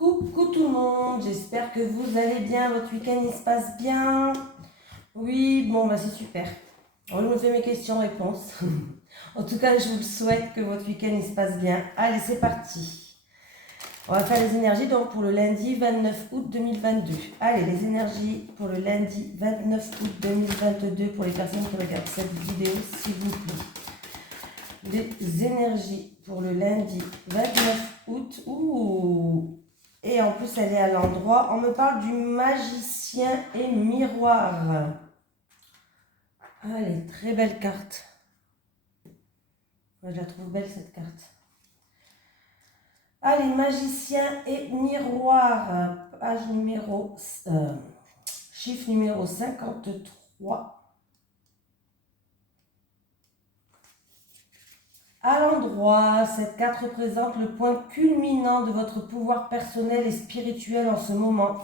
Coucou tout le monde, j'espère que vous allez bien, votre week-end il se passe bien. Oui, bon bah c'est super. Je me fais mes questions-réponses. En tout cas, je vous souhaite que votre week-end il se passe bien. Allez, c'est parti. On va faire les énergies donc pour le lundi 29 août 2022. Allez, les énergies pour le lundi 29 août 2022 pour les personnes qui regardent cette vidéo, s'il vous plaît. Les énergies pour le lundi 29 août. Ouh! Et en plus, elle est à l'endroit. On me parle du magicien et miroir. Allez, très belle carte. Moi, je la trouve belle, cette carte. Allez, magicien et miroir. Page numéro... chiffre numéro 53. À l'endroit, cette carte représente le point culminant de votre pouvoir personnel et spirituel en ce moment.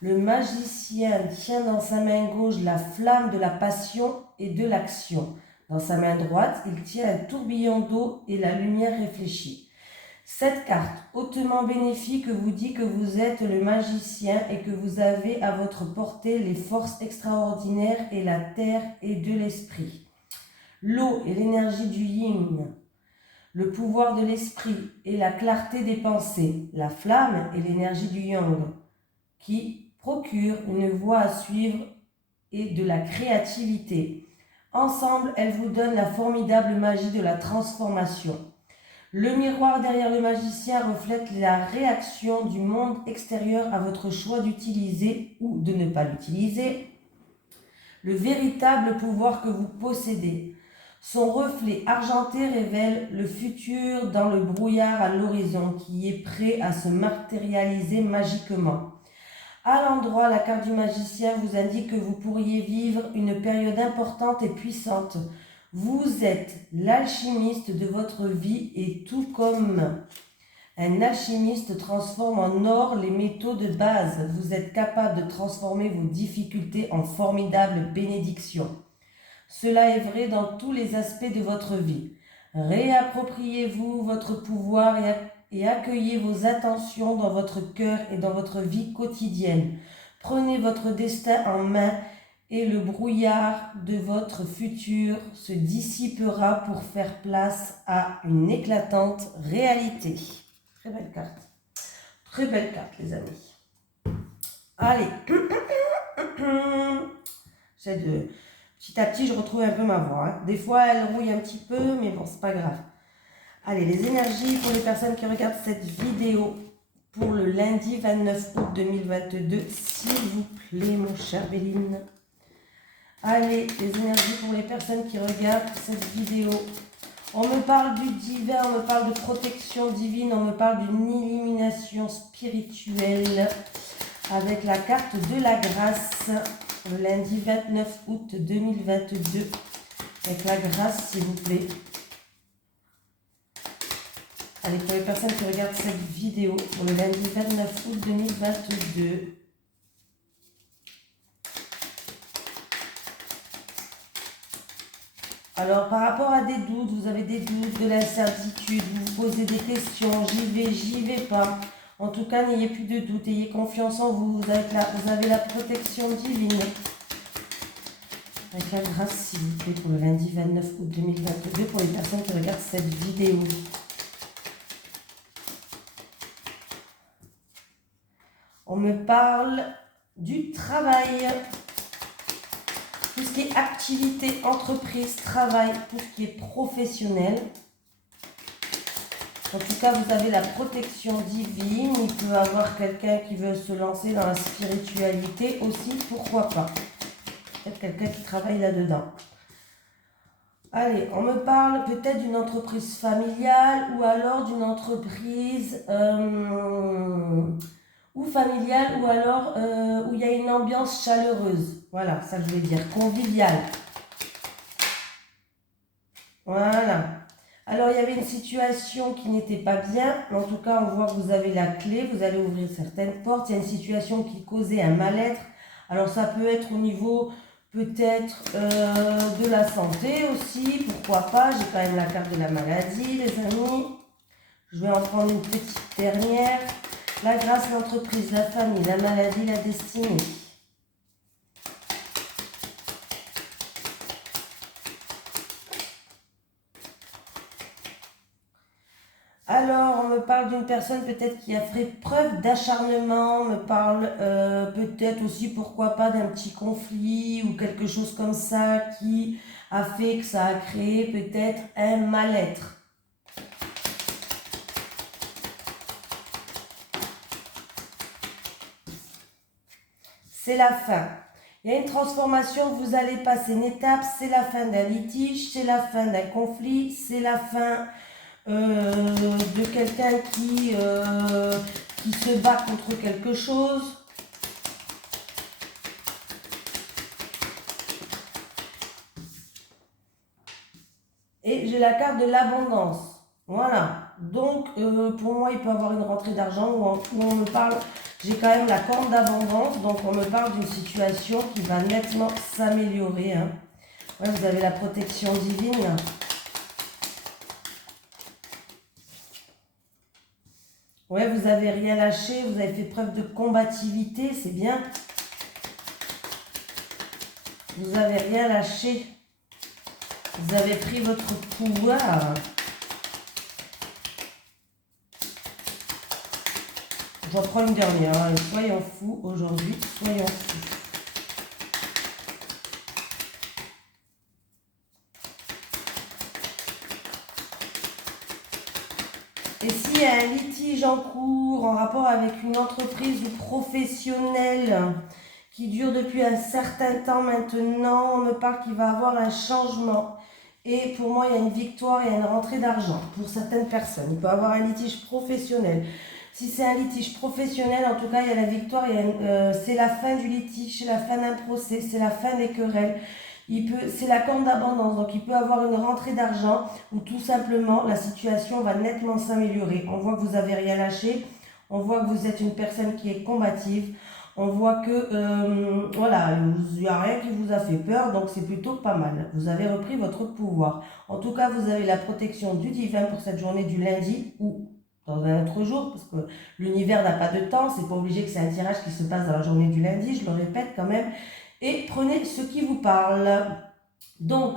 Le magicien tient dans sa main gauche la flamme de la passion et de l'action. Dans sa main droite, il tient un tourbillon d'eau et la lumière réfléchie. Cette carte hautement bénéfique vous dit que vous êtes le magicien et que vous avez à votre portée les forces extraordinaires et la terre et de l'esprit. L'eau est l'énergie du yin, le pouvoir de l'esprit et la clarté des pensées. La flamme est l'énergie du yang, qui procure une voie à suivre et de la créativité. Ensemble, elles vous donnent la formidable magie de la transformation. Le miroir derrière le magicien reflète la réaction du monde extérieur à votre choix d'utiliser ou de ne pas l'utiliser le véritable pouvoir que vous possédez. Son reflet argenté révèle le futur dans le brouillard à l'horizon qui est prêt à se matérialiser magiquement. À l'endroit, la carte du magicien vous indique que vous pourriez vivre une période importante et puissante. Vous êtes l'alchimiste de votre vie et tout comme un alchimiste transforme en or les métaux de base, vous êtes capable de transformer vos difficultés en formidables bénédictions. Cela est vrai dans tous les aspects de votre vie. Réappropriez-vous votre pouvoir et accueillez vos attentions dans votre cœur et dans votre vie quotidienne. Prenez votre destin en main et le brouillard de votre futur se dissipera pour faire place à une éclatante réalité. Très belle carte. Très belle carte, les amis. Allez. Petit à petit, je retrouve un peu ma voix. Hein. Des fois, elle rouille un petit peu, mais bon, c'est pas grave. Allez, les énergies pour les personnes qui regardent cette vidéo pour le lundi 29 août 2022, s'il vous plaît, mon cher Béline. Allez, les énergies pour les personnes qui regardent cette vidéo. On me parle du divin, on me parle de protection divine, on me parle d'une illumination spirituelle avec la carte de la grâce, le lundi 29 août 2022, avec la grâce s'il vous plaît. Allez, pour les personnes qui regardent cette vidéo, pour le lundi 29 août 2022, alors, par rapport à des doutes, vous avez des doutes, de l'incertitude, vous vous posez des questions, j'y vais pas. En tout cas, n'ayez plus de doute, ayez confiance en vous, vous avez la protection divine. Avec la grâce, s'il vous plaît, pour le lundi 29 août 2022, pour les personnes qui regardent cette vidéo. On me parle du travail. Tout ce qui est activité, entreprise, travail, tout ce qui est professionnel. En tout cas, vous avez la protection divine. Il peut y avoir quelqu'un qui veut se lancer dans la spiritualité aussi, pourquoi pas. Peut-être quelqu'un qui travaille là-dedans. Allez, on me parle peut-être d'une entreprise familiale ou alors d'une entreprise ou familiale ou alors où il y a une ambiance chaleureuse. Voilà, ça je voulais dire, conviviale. Voilà. Alors, il y avait une situation qui n'était pas bien, mais en tout cas, on voit que vous avez la clé, vous allez ouvrir certaines portes. Il y a une situation qui causait un mal-être. Alors, ça peut être au niveau peut-être de la santé aussi, pourquoi pas. J'ai quand même la carte de la maladie, les amis. Je vais en prendre une petite dernière. La grâce, l'entreprise, la famille, la maladie, la destinée. Alors, on me parle d'une personne peut-être qui a fait preuve d'acharnement, on me parle peut-être aussi, pourquoi pas, d'un petit conflit ou quelque chose comme ça qui a fait que ça a créé peut-être un mal-être. C'est la fin. Il y a une transformation, vous allez passer une étape, c'est la fin d'un litige, c'est la fin d'un conflit, c'est la fin de quelqu'un qui se bat contre quelque chose. Et j'ai la carte de l'abondance. Voilà. Donc, pour moi, il peut y avoir une rentrée d'argent où on me parle. J'ai quand même la corde d'abondance. Donc, on me parle d'une situation qui va nettement s'améliorer. Hein. Ouais, vous avez la protection divine. Ouais, vous avez rien lâché. Vous avez fait preuve de combativité. C'est bien. Vous avez rien lâché. Vous avez pris votre pouvoir. J'en prends une dernière. Hein. Soyons fous aujourd'hui. Soyons fous. Et s'il y a un litige en cours en rapport avec une entreprise ou professionnelle qui dure depuis un certain temps maintenant, on me parle qu'il va avoir un changement. Et pour moi, il y a une victoire et une rentrée d'argent pour certaines personnes. Il peut y avoir un litige professionnel. Si c'est un litige professionnel, en tout cas, il y a la victoire. C'est la fin du litige, c'est la fin d'un procès, c'est la fin des querelles. C'est la corne d'abondance, donc il peut avoir une rentrée d'argent ou tout simplement la situation va nettement s'améliorer. On voit que vous n'avez rien lâché, on voit que vous êtes une personne qui est combative, on voit que voilà, il n'y a rien qui vous a fait peur, donc c'est plutôt pas mal. Vous avez repris votre pouvoir. En tout cas, vous avez la protection du divin pour cette journée du lundi ou dans un autre jour, parce que l'univers n'a pas de temps, c'est pas obligé que c'est un tirage qui se passe dans la journée du lundi, je le répète quand même. Et prenez ce qui vous parle. Donc,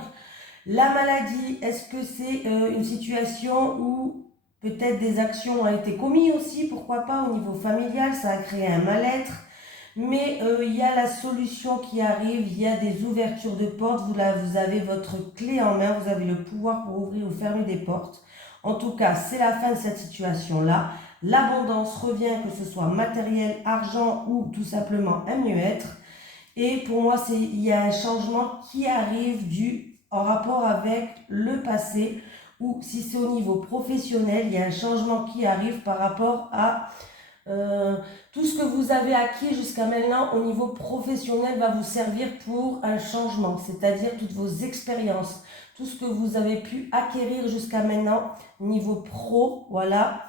la maladie, est-ce que c'est une situation où peut-être des actions ont été commises aussi, pourquoi pas au niveau familial, ça a créé un mal-être, mais il y a la solution qui arrive, il y a des ouvertures de portes, vous avez votre clé en main, vous avez le pouvoir pour ouvrir ou fermer des portes. En tout cas, c'est la fin de cette situation-là. L'abondance revient, que ce soit matériel, argent ou tout simplement un mieux-être. Et pour moi, il y a un changement qui arrive en rapport avec le passé, ou si c'est au niveau professionnel, il y a un changement qui arrive par rapport à tout ce que vous avez acquis jusqu'à maintenant au niveau professionnel va vous servir pour un changement, c'est-à-dire toutes vos expériences, tout ce que vous avez pu acquérir jusqu'à maintenant niveau pro, voilà,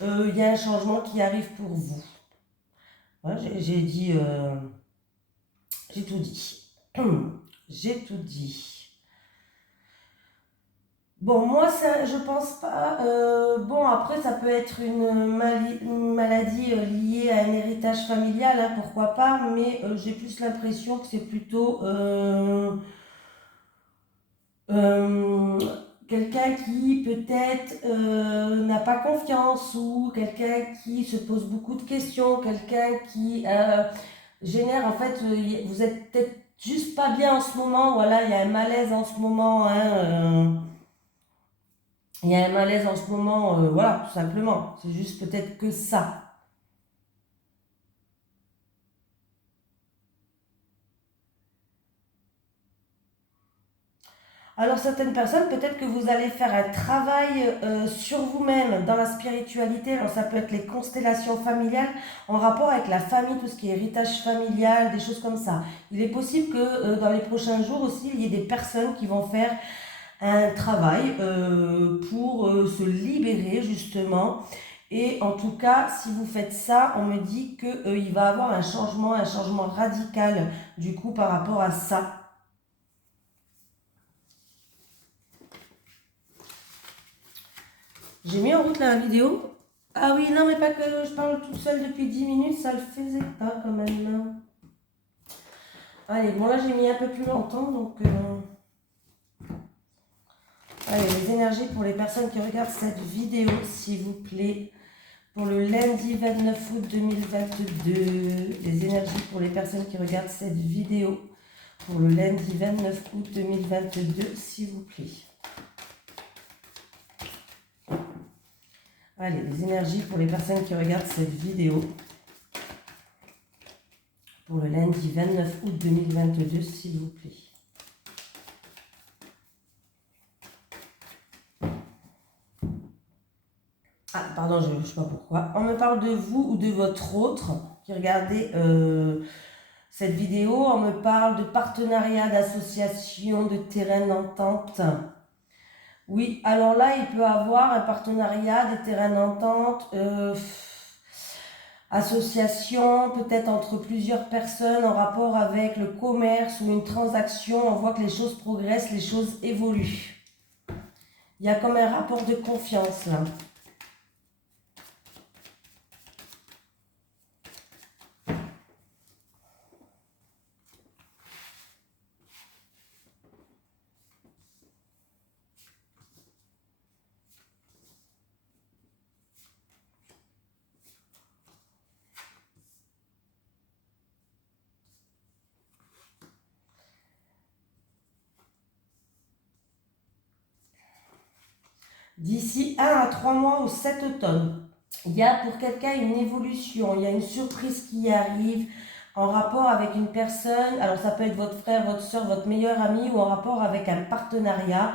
il y a un changement qui arrive pour vous. Voilà, j'ai dit... j'ai tout dit. J'ai tout dit. Bon, moi, ça, je pense pas. Bon, après, ça peut être une maladie liée à un héritage familial, hein, pourquoi pas, mais j'ai plus l'impression que c'est plutôt euh, quelqu'un qui peut-être n'a pas confiance ou quelqu'un qui se pose beaucoup de questions, quelqu'un qui génère, en fait, vous êtes peut-être juste pas bien en ce moment, voilà, il y a un malaise en ce moment, hein, il y a un malaise en ce moment, voilà, tout simplement, c'est juste peut-être que ça. Alors certaines personnes, peut-être que vous allez faire un travail sur vous-même dans la spiritualité. Alors ça peut être les constellations familiales en rapport avec la famille, tout ce qui est héritage familial, des choses comme ça. Il est possible que dans les prochains jours aussi, il y ait des personnes qui vont faire un travail pour se libérer justement. Et en tout cas, si vous faites ça, on me dit qu'il va y avoir un changement radical du coup par rapport à ça. J'ai mis en route la vidéo. Ah oui, non, mais pas que je parle toute seule depuis 10 minutes, ça le faisait pas quand même. Allez, bon là j'ai mis un peu plus longtemps, donc... Allez, les énergies pour les personnes qui regardent cette vidéo, s'il vous plaît. Pour le lundi 29 août 2022, les énergies pour les personnes qui regardent cette vidéo. Pour le lundi 29 août 2022, s'il vous plaît. Allez, les énergies pour les personnes qui regardent cette vidéo. Pour le lundi 29 août 2022, s'il vous plaît. Ah, pardon, je ne sais pas pourquoi. On me parle de vous ou de votre autre qui regardez cette vidéo. On me parle de partenariat, d'association, de terrain d'entente. Oui, alors là, il peut avoir un partenariat, des terrains d'entente, association, peut-être entre plusieurs personnes en rapport avec le commerce ou une transaction. On voit que les choses progressent, les choses évoluent. Il y a comme un rapport de confiance là. D'ici 1 à 3 mois ou 7 automnes, il y a pour quelqu'un une évolution, il y a une surprise qui arrive en rapport avec une personne. Alors ça peut être votre frère, votre soeur, votre meilleur ami ou en rapport avec un partenariat.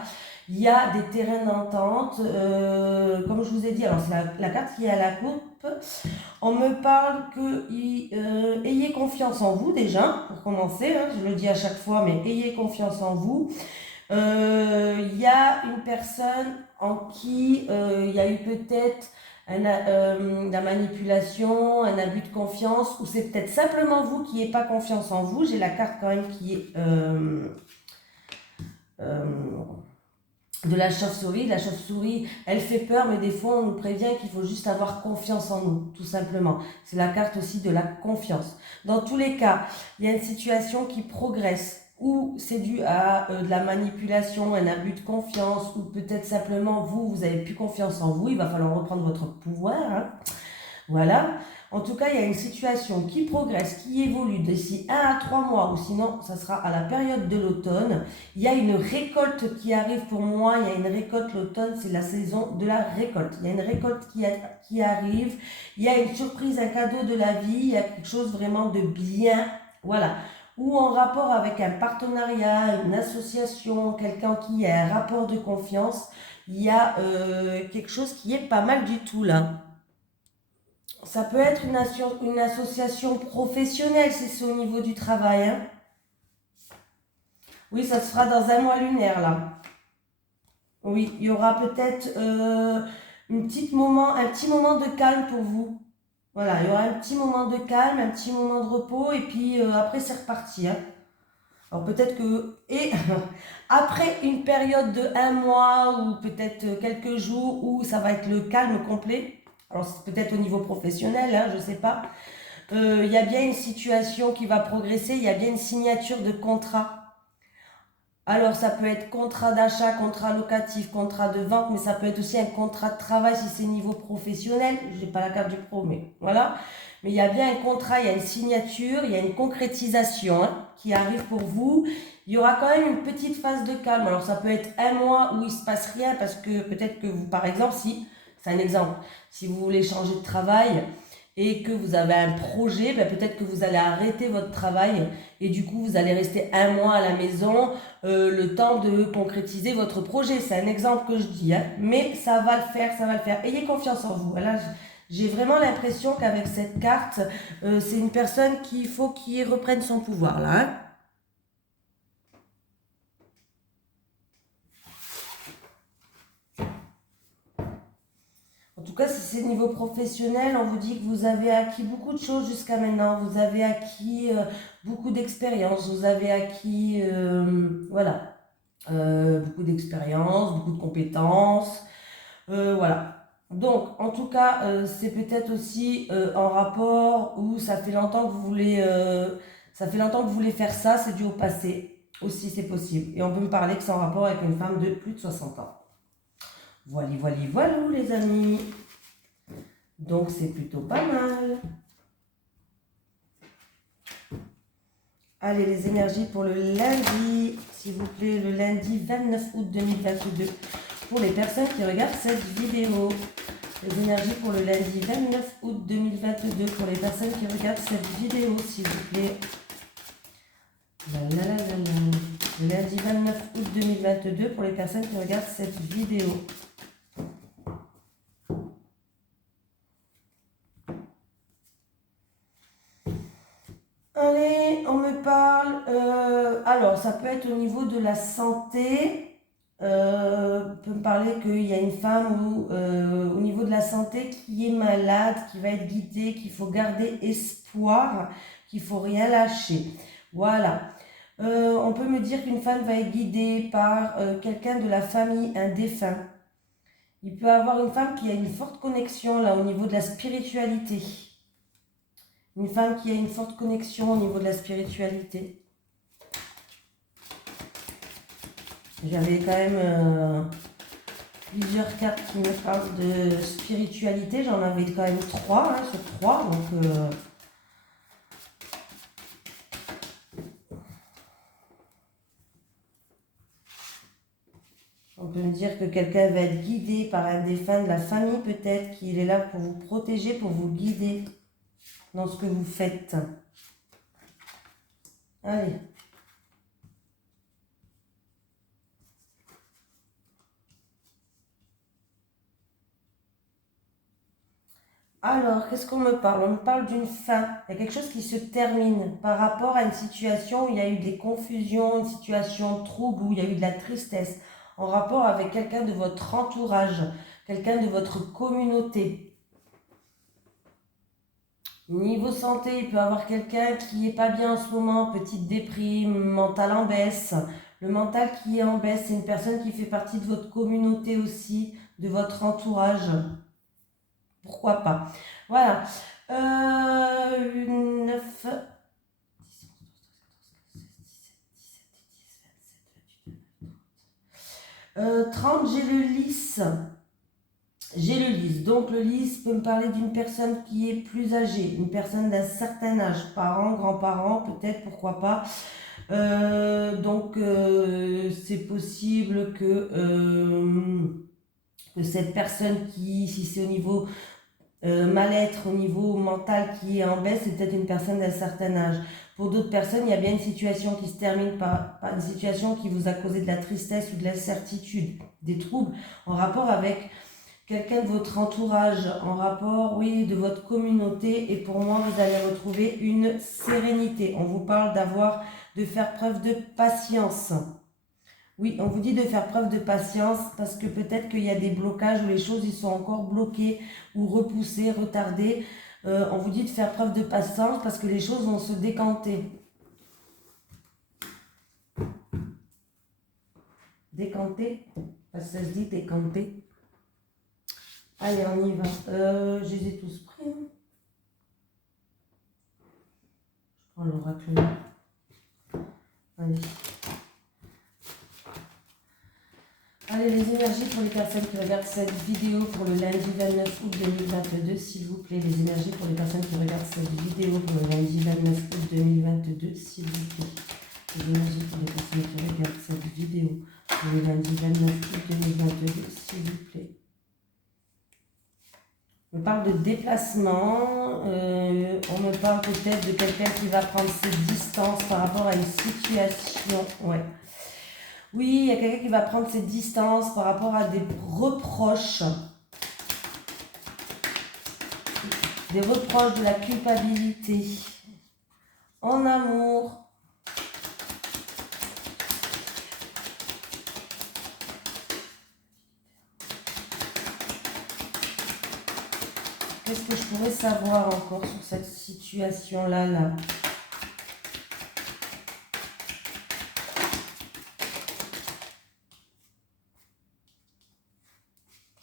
Il y a des terrains d'entente, comme je vous ai dit, alors c'est la carte qui est à la coupe. On me parle que ayez confiance en vous déjà, pour commencer, hein, je le dis à chaque fois, mais ayez confiance en vous. Il y a une personne en qui il y a eu peut-être la manipulation, un abus de confiance, ou c'est peut-être simplement vous qui n'avez pas confiance en vous. J'ai la carte quand même qui est de la chauve-souris. La chauve-souris, elle fait peur, mais des fois on nous prévient qu'il faut juste avoir confiance en nous, tout simplement. C'est la carte aussi de la confiance. Dans tous les cas, il y a une situation qui progresse, ou c'est dû à de la manipulation, un abus de confiance, ou peut-être simplement vous n'avez plus confiance en vous, il va falloir reprendre votre pouvoir, hein. Voilà. En tout cas, il y a une situation qui progresse, qui évolue d'ici 1 à 3 mois, ou sinon, ça sera à la période de l'automne. Il y a une récolte qui arrive pour moi. Il y a une récolte, l'automne, c'est la saison de la récolte. Il y a une récolte qui arrive. Il y a une surprise, un cadeau de la vie. Il y a quelque chose vraiment de bien. Voilà. Ou en rapport avec un partenariat, une association, quelqu'un qui a un rapport de confiance. Il y a quelque chose qui est pas mal du tout là. Ça peut être une association professionnelle si c'est au niveau du travail, hein. Oui, ça se fera dans un mois lunaire, là. Oui, il y aura peut-être un petit moment de calme pour vous. Voilà, il y aura un petit moment de calme, un petit moment de repos, et puis après, c'est reparti, hein. Alors peut-être que... Et après une période de 1 mois, ou peut-être quelques jours, où ça va être le calme complet, alors c'est peut-être au niveau professionnel, hein, je ne sais pas, il y a bien une situation qui va progresser, il y a bien une signature de contrat. Alors ça peut être contrat d'achat, contrat locatif, contrat de vente, mais ça peut être aussi un contrat de travail si c'est niveau professionnel. Je n'ai pas la carte du pro, mais voilà. Mais il y a bien un contrat, il y a une signature, il y a une concrétisation, hein, qui arrive pour vous. Il y aura quand même une petite phase de calme. Alors ça peut être 1 mois où il ne se passe rien parce que peut-être que vous, par exemple, si, c'est un exemple, si vous voulez changer de travail et que vous avez un projet, ben peut-être que vous allez arrêter votre travail et du coup vous allez rester 1 mois à la maison, le temps de concrétiser votre projet. C'est un exemple que je dis, hein, mais ça va le faire, ça va le faire. Ayez confiance en vous. Là, j'ai vraiment l'impression qu'avec cette carte, c'est une personne qu'il faut qu'il reprenne son pouvoir là, hein. En tout cas, si c'est niveau professionnel, on vous dit que vous avez acquis beaucoup de choses jusqu'à maintenant. Vous avez acquis beaucoup d'expérience. Vous avez acquis, beaucoup d'expérience, beaucoup de compétences. Voilà. Donc, en tout cas, c'est peut-être aussi en rapport où ça fait longtemps que vous voulez, faire ça, c'est dû au passé. Aussi, c'est possible. Et on peut me parler que c'est en rapport avec une femme de plus de 60 ans. Voilà, voilà, voilà, les amis. Donc, c'est plutôt pas mal. Allez, les énergies pour le lundi, s'il vous plaît, le lundi 29 août 2022. Pour les personnes qui regardent cette vidéo. Les énergies pour le lundi 29 août 2022 pour les personnes qui regardent cette vidéo, s'il vous plaît. Le lundi 29 août 2022 pour les personnes qui regardent cette vidéo. Allez, on me parle. Alors, ça peut être au niveau de la santé. On peut me parler qu'il y a une femme au niveau de la santé qui est malade, qui va être guidée, qu'il faut garder espoir, qu'il faut rien lâcher. Voilà. On peut me dire qu'une femme va être guidée par quelqu'un de la famille, un défunt. Il peut y avoir une femme qui a une forte connexion là au niveau de la spiritualité. Une femme qui a une forte connexion au niveau de la spiritualité. J'avais quand même plusieurs cartes qui me parlent de spiritualité. J'en avais quand même 3 sur 3. Donc, on peut me dire que quelqu'un va être guidé par un défunt de la famille peut-être, qu'il est là pour vous protéger, pour vous guider dans ce que vous faites. Allez. Alors, qu'est-ce qu'on me parle? On me parle d'une fin. Il y a quelque chose qui se termine par rapport à une situation où il y a eu des confusions, une situation trouble, où il y a eu de la tristesse, en rapport avec quelqu'un de votre entourage, quelqu'un de votre communauté. Niveau santé, il peut y avoir quelqu'un qui n'est pas bien en ce moment, petite déprime, mental en baisse. Le mental qui est en baisse, c'est une personne qui fait partie de votre communauté aussi, de votre entourage. Pourquoi pas? Voilà. 9, 30, j'ai le lys. J'ai le lys. Donc le lys peut me parler d'une personne qui est plus âgée, une personne d'un certain âge, parents, grands-parents, peut-être, pourquoi pas. Donc c'est possible que cette personne qui, si c'est au niveau mal-être, au niveau mental qui est en baisse, c'est peut-être une personne d'un certain âge. Pour d'autres personnes, il y a bien une situation qui se termine par une situation qui vous a causé de la tristesse ou de l'incertitude, des troubles en rapport avec quelqu'un de votre entourage, en rapport, oui, de votre communauté. Et pour moi, vous allez retrouver une sérénité. On vous parle de faire preuve de patience. Oui, on vous dit de faire preuve de patience parce que peut-être qu'il y a des blocages où les choses ils sont encore bloquées ou repoussées, retardées. On vous dit de faire preuve de patience parce que les choses vont se décanter. Décanter? Parce que ça se dit décanter. Allez, on y va. Je les ai tous pris. Je prends l'oracle là. Allez. Allez, les énergies pour les personnes qui regardent cette vidéo pour le lundi 29 août 2022, s'il vous plaît. Les énergies pour les personnes qui regardent cette vidéo pour le lundi 29 août 2022, s'il vous plaît. Les énergies pour les personnes qui regardent cette vidéo pour le lundi 29 août 2022, s'il vous plaît. On parle de déplacement, on me parle peut-être de quelqu'un qui va prendre ses distances par rapport à une situation. Ouais. Oui, il y a quelqu'un qui va prendre ses distances par rapport à des reproches. Des reproches, de la culpabilité. En amour. Qu'est-ce que je pourrais savoir encore sur cette situation-là, là?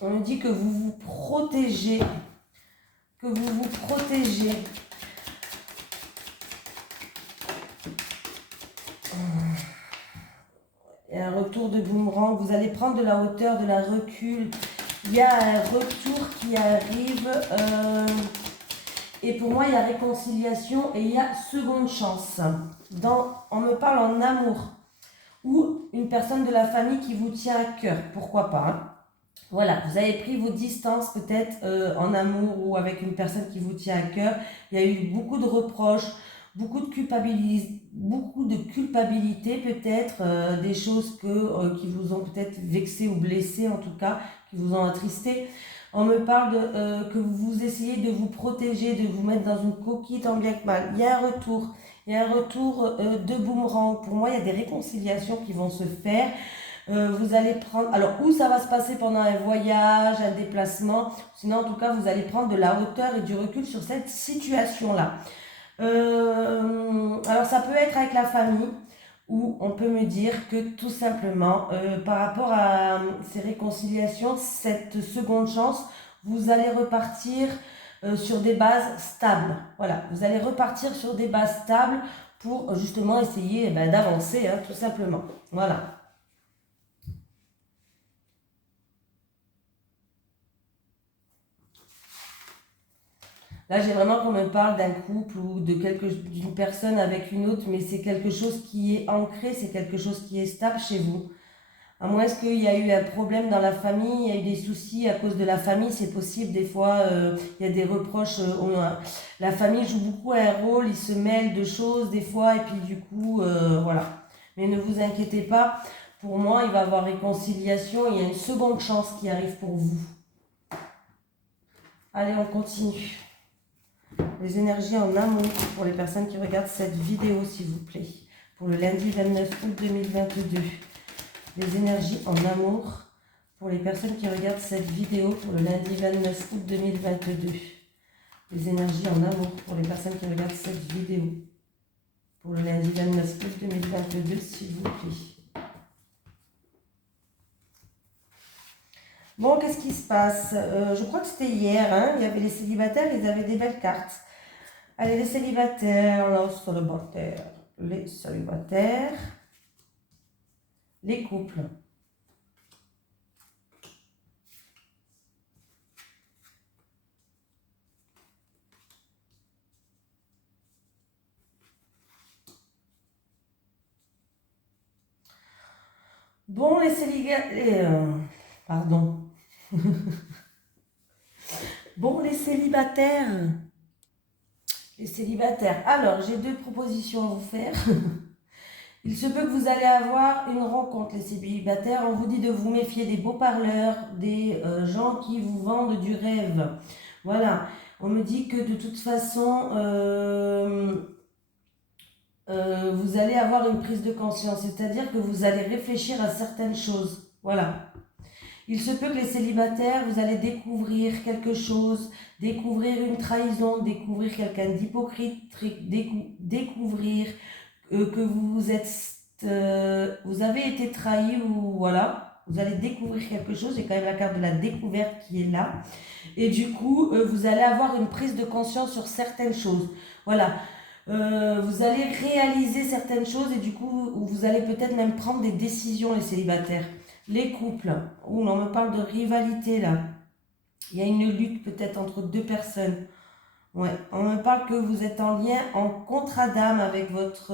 On me dit que vous vous protégez. Que vous vous protégez. Il y a un retour de boomerang. Vous allez prendre de la hauteur, de la recul. Il y a un retour qui arrive. Et pour moi, il y a réconciliation et il y a seconde chance. On me parle en amour. Ou une personne de la famille qui vous tient à cœur. Pourquoi pas, hein. Voilà, vous avez pris vos distances peut-être en amour ou avec une personne qui vous tient à cœur. Il y a eu beaucoup de reproches, beaucoup de culpabilité peut-être, des choses qui vous ont peut-être vexé ou blessé en tout cas, qui vous ont attristé. On me parle que vous essayez de vous protéger, de vous mettre dans une coquille tant bien que mal. Il y a un retour, de boomerang. Pour moi, il y a des réconciliations qui vont se faire. Vous allez prendre, alors où ça va se passer pendant un voyage, un déplacement, sinon en tout cas vous allez prendre de la hauteur et du recul sur cette situation-là. Alors ça peut être avec la famille, où on peut me dire que tout simplement, par rapport à ces réconciliations, cette seconde chance, vous allez repartir sur des bases stables. Voilà, vous allez repartir sur des bases stables pour justement essayer d'avancer, hein, tout simplement. Voilà. Là, j'ai vraiment qu'on me parle d'un couple ou d'une personne avec une autre, mais c'est quelque chose qui est ancré, c'est quelque chose qui est stable chez vous. À moins qu'il y a eu un problème dans la famille, il y a eu des soucis à cause de la famille, c'est possible. Des fois, il y a des reproches. La famille joue beaucoup un rôle, ils se mêlent de choses des fois, et puis du coup, voilà. Mais ne vous inquiétez pas, pour moi, il va y avoir réconciliation, il y a une seconde chance qui arrive pour vous. Allez, on continue. Les énergies en amour pour les personnes qui regardent cette vidéo, s'il vous plaît. Pour le lundi 29 août 2022. Les énergies en amour pour les personnes qui regardent cette vidéo pour le lundi 29 août 2022. Les énergies en amour pour les personnes qui regardent cette vidéo pour le lundi 29 août 2022, s'il vous plaît. Bon, qu'est-ce qui se passe? Je crois que c'était hier, hein, il y avait les célibataires, ils avaient des belles cartes. Allez, les célibataires, les couples. Bon, les célibataires... pardon. Bon, les célibataires... Les célibataires. Alors, j'ai deux propositions à vous faire. Il se peut que vous allez avoir une rencontre, les célibataires. On vous dit de vous méfier des beaux parleurs, des gens qui vous vendent du rêve. Voilà. On me dit que de toute façon, vous allez avoir une prise de conscience. C'est-à-dire que vous allez réfléchir à certaines choses. Voilà. Il se peut que les célibataires, vous allez découvrir quelque chose, découvrir une trahison, découvrir quelqu'un d'hypocrite, découvrir que vous avez été trahi ou voilà, vous allez découvrir quelque chose. J'ai quand même la carte de la découverte qui est là. Et du coup, vous allez avoir une prise de conscience sur certaines choses. Voilà. Vous allez réaliser certaines choses et du coup, vous allez peut-être même prendre des décisions, les célibataires. Les couples, où on me parle de rivalité là. Il y a une lutte peut-être entre deux personnes. Ouais, on me parle que vous êtes en lien, en contrat d'âme avec votre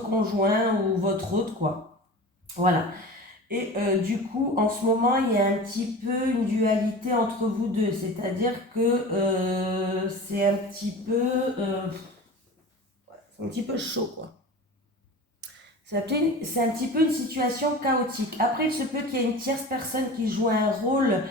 conjoint ou votre autre, quoi. Voilà. Et du coup, en ce moment, il y a un petit peu une dualité entre vous deux. C'est-à-dire que c'est un petit peu chaud, quoi. C'est un petit peu une situation chaotique. Après, il se peut qu'il y ait une tierce personne qui joue un rôle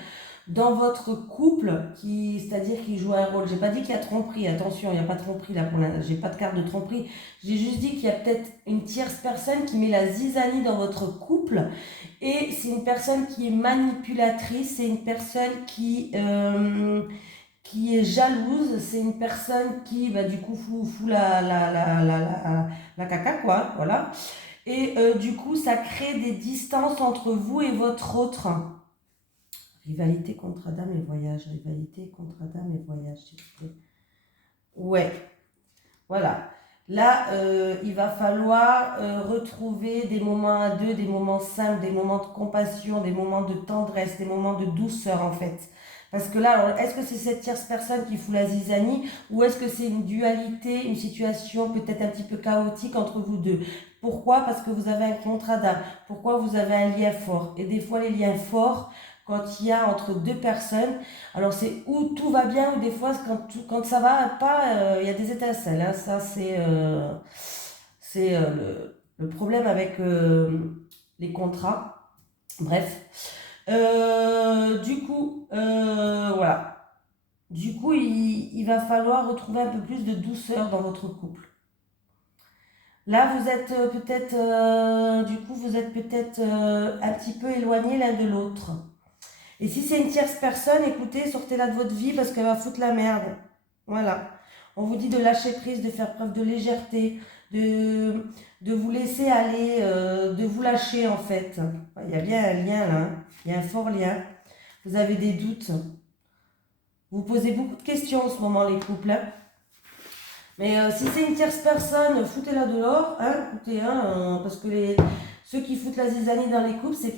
dans votre couple, c'est-à-dire qui joue un rôle. J'ai pas dit qu'il y a tromperie, attention, il n'y a pas de tromperie là, j'ai pas de carte de tromperie. J'ai juste dit qu'il y a peut-être une tierce personne qui met la zizanie dans votre couple. Et c'est une personne qui est manipulatrice, c'est une personne qui est jalouse, c'est une personne qui, du coup, fout la caca, quoi, voilà. Et du coup, ça crée des distances entre vous et votre autre. Rivalité contre Adam et voyage. Rivalité contre Adam et voyage, s'il vous plaît. Ouais, voilà. Là, il va falloir retrouver des moments à deux, des moments simples, des moments de compassion, des moments de tendresse, des moments de douceur en fait. Parce que là, alors, est-ce que c'est cette tierce personne qui fout la zizanie ou est-ce que c'est une dualité, une situation peut-être un petit peu chaotique entre vous deux? Pourquoi? Parce que vous avez un contrat d'âme. Pourquoi? Vous avez un lien fort. Et des fois, les liens forts, quand il y a entre deux personnes, alors c'est où tout va bien ou des fois quand ça va pas, il y a des étincelles. Hein. Ça, c'est le problème avec les contrats. Bref. Voilà. Du coup, il va falloir retrouver un peu plus de douceur dans votre couple. Là, vous êtes peut-être un petit peu éloignés l'un de l'autre. Et si c'est une tierce personne, écoutez, sortez-la de votre vie parce qu'elle va foutre la merde. Voilà. On vous dit de lâcher prise, de faire preuve de légèreté, de vous laisser aller, de vous lâcher en fait. Il y a bien un lien là, hein. Il y a un fort lien. Vous avez des doutes. Vous posez beaucoup de questions en ce moment les couples. Hein. Mais si c'est une tierce personne, foutez-la dehors. Hein, écoutez, parce que ceux qui foutent la zizanie dans les couples, c'est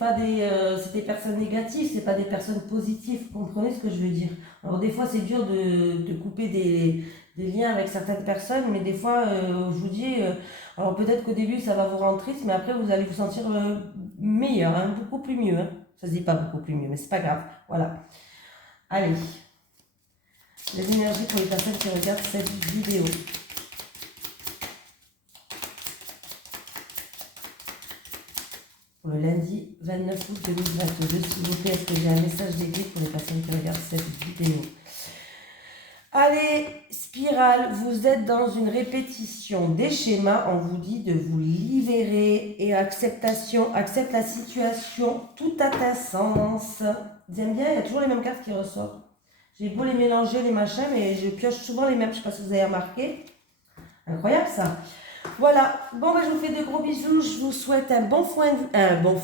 des personnes négatives, c'est pas des personnes positives. Vous comprenez ce que je veux dire? Alors des fois, c'est dur de couper des liens avec certaines personnes, mais des fois, je vous dis, alors peut-être qu'au début, ça va vous rendre triste, mais après, vous allez vous sentir meilleur, hein, beaucoup plus mieux. Hein. Ça se dit pas beaucoup plus mieux, mais c'est pas grave. Voilà. Allez. Les énergies pour les personnes qui regardent cette vidéo. Pour le lundi 29 août 2022, s'il vous plaît, est-ce que j'ai un message dédié pour les personnes qui regardent cette vidéo? Allez, spirale, vous êtes dans une répétition des schémas. On vous dit de vous libérer et acceptation, accepte la situation, tout a un sens. Vous aimez bien, il y a toujours les mêmes cartes qui ressortent. J'ai beau les mélanger, les machins, mais je pioche souvent les mêmes. Je ne sais pas si vous avez remarqué. Incroyable ça. Voilà. Bon, je vous fais de gros bisous. Je vous souhaite un bon un bon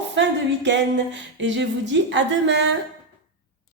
fin de week-end. Et je vous dis à demain.